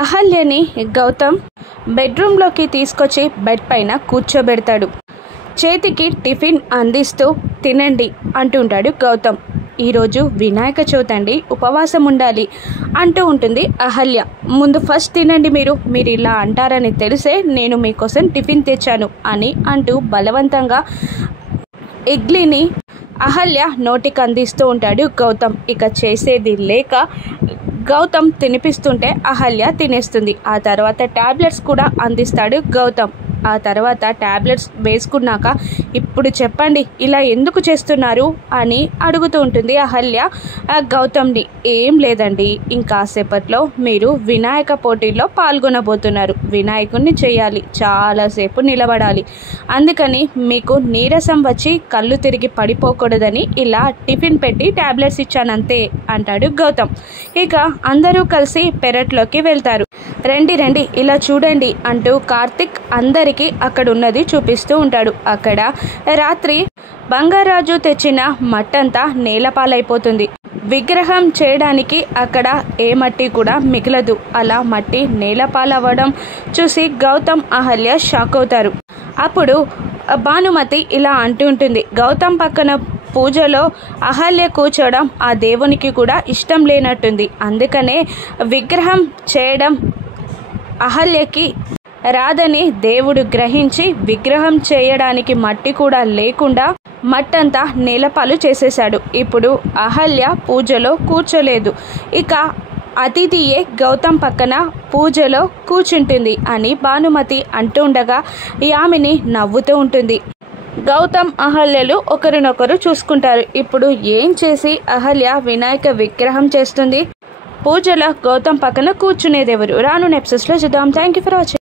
అహల్యని గౌతమ్ బెడ్రూమ్లోకి తీసుకొచ్చి బెడ్ పైన కూర్చోబెడతాడు. చేతికి టిఫిన్ అందిస్తూ తినండి అంటుంటాడు గౌతమ్. ఈరోజు వినాయక చవితి అండి, ఉపవాసం ఉండాలి అంటూ ఉంటుంది అహల్య. ముందు ఫస్ట్ తినండి, మీరు ఇలా అంటారని తెలిసే నేను మీకోసం టిఫిన్ తెచ్చాను అని అంటూ బలవంతంగా ఇడ్లీని అహల్య నోటికి అందిస్తూ ఉంటాడు గౌతమ్. ఇక చేసేది లేక గౌతమ్ తినిపిస్తుంటే అహల్య తినేస్తుంది. ఆ తర్వాత టాబ్లెట్స్ కూడా అందిస్తాడు గౌతమ్. ఆ తర్వాత టాబ్లెట్స్ వేసుకున్నాక ఇప్పుడు చెప్పండి ఇలా ఎందుకు చేస్తున్నారు అని అడుగుతూ ఉంటుంది అహల్య గౌతమ్ని. ఏం లేదండి, ఇంకాసేపట్లో మీరు వినాయక పోటీల్లో పాల్గొనబోతున్నారు. వినాయకుడిని చేయాలి, చాలాసేపు నిలబడాలి. అందుకని మీకు నీరసం వచ్చి కళ్ళు తిరిగి పడిపోకూడదని ఇలా టిఫిన్ పెట్టి టాబ్లెట్స్ ఇచ్చానంతే అంటాడు గౌతమ్. ఇక అందరూ కలిసి పెరట్లోకి వెళ్తారు. రండి రండి ఇలా చూడండి అంటూ కార్తిక్ అందరికీ అక్కడ ఉన్నది చూపిస్తూ ఉంటాడు. అక్కడ రాత్రి బంగారాజు తెచ్చిన మట్టంతా నేలపాలైపోతుంది. విగ్రహం చేయడానికి అక్కడ ఏ మట్టి కూడా మిగలదు. అలా మట్టి నేలపాలవ్వడం చూసి గౌతమ్ అహల్య షాక్ అవుతారు. అప్పుడు భానుమతి ఇలా అంటూ ఉంటుంది, గౌతమ్ పక్కన పూజలో అహల్య కూర్చోవడం ఆ దేవునికి కూడా ఇష్టం లేనట్టుంది. అందుకనే విగ్రహం చేయడం అహల్యకి రాదని దేవుడు గ్రహించి విగ్రహం చేయడానికి మట్టి కూడా లేకుండా మట్టంతా నేలపాలు చేసేశాడు. ఇప్పుడు అహల్య పూజలో కూర్చోలేదు. ఇక అతిథియే గౌతమ్ పక్కన పూజలో కూర్చుంటుంది అని భానుమతి అంటూ ఉండగా యామిని నవ్వుతూ ఉంటుంది. గౌతమ్ అహల్యలు ఒకరినొకరు చూసుకుంటారు. ఇప్పుడు ఏం చేసి అహల్య వినాయక విగ్రహం చేస్తుంది? పూజలో గౌతమ్ పక్కన కూర్చునేదెవరు? రాను ఎపిసోడ్స్లో చూద్దాం. Thank you for watching.